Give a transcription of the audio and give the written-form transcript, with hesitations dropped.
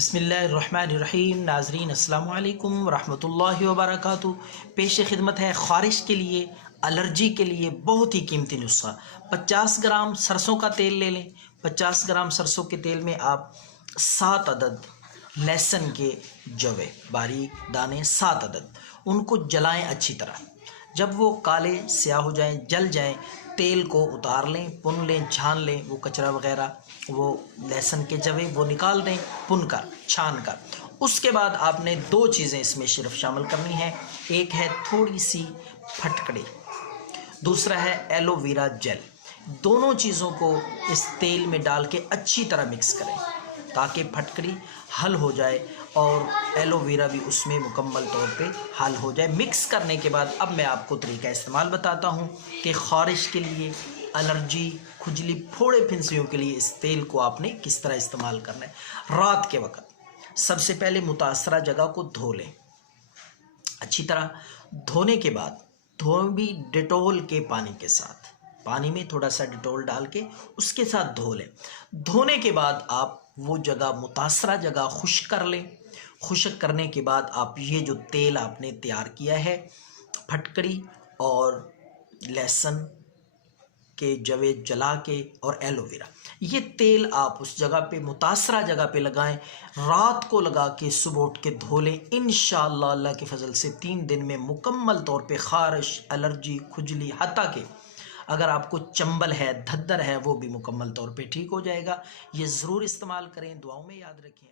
बिस्मिल्लाहिर्रहमानिर्रहीम। नाज़रीन अस्सलाम वालेकुम रहमतुल्लाहि व बरकातुहू। पेश खिदमत है ख़ारिश के लिए, एलर्जी के लिए बहुत ही कीमती नुस्खा। 50 ग्राम सरसों का तेल ले लें। 50 ग्राम सरसों के तेल में आप 7 अदद लहसुन के जवे बारीक दाने 7 अदद, उनको जलाएं अच्छी तरह। जब वो काले स्याह हो जाएं, जल जाएं, तेल को उतार लें, पुन लें, छान लें। वो कचरा वगैरह, वो लहसुन के जवे वो निकाल दें, पुन कर, छान कर। उसके बाद आपने 2 चीज़ें इसमें सिर्फ शामिल करनी है। एक है थोड़ी सी फटकड़ी, दूसरा है एलोवेरा जेल। दोनों चीज़ों को इस तेल में डाल के अच्छी तरह मिक्स करें ताकि फटकड़ी हल हो जाए और एलोवेरा भी उसमें मुकम्मल तौर पे हल हो जाए। मिक्स करने के बाद अब मैं आपको तरीका इस्तेमाल बताता हूँ कि ख़ारिश के लिए, एलर्जी, खुजली, फोड़े फिंसियों के लिए इस तेल को आपने किस तरह इस्तेमाल करना है। रात के वक्त सबसे पहले मुतासरा जगह को धो लें अच्छी तरह। धोने के बाद भी डेटोल के पानी के साथ, पानी में थोड़ा सा डेटोल डाल के उसके साथ धो लें। धोने के बाद आप वो जगह, मुतासरा जगह खुश्क कर लें। खुश्क करने के बाद आप ये जो तेल आपने तैयार किया है, फटकड़ी और लहसुन के जवे जला के और एलोवेरा, ये तेल आप उस जगह पे, मुतासरा जगह पे लगाएं। रात को लगा के सुबह उठ के धो लें। इंशाअल्लाह अल्लाह के फजल से 3 दिन में मुकम्मल तौर पे ख़ारिश, एलर्जी, खुजली, हत्ता के अगर आपको चंबल है, धद्दर है, वो भी मुकम्मल तौर पे ठीक हो जाएगा। ये ज़रूर इस्तेमाल करें। दुआओं में याद रखें।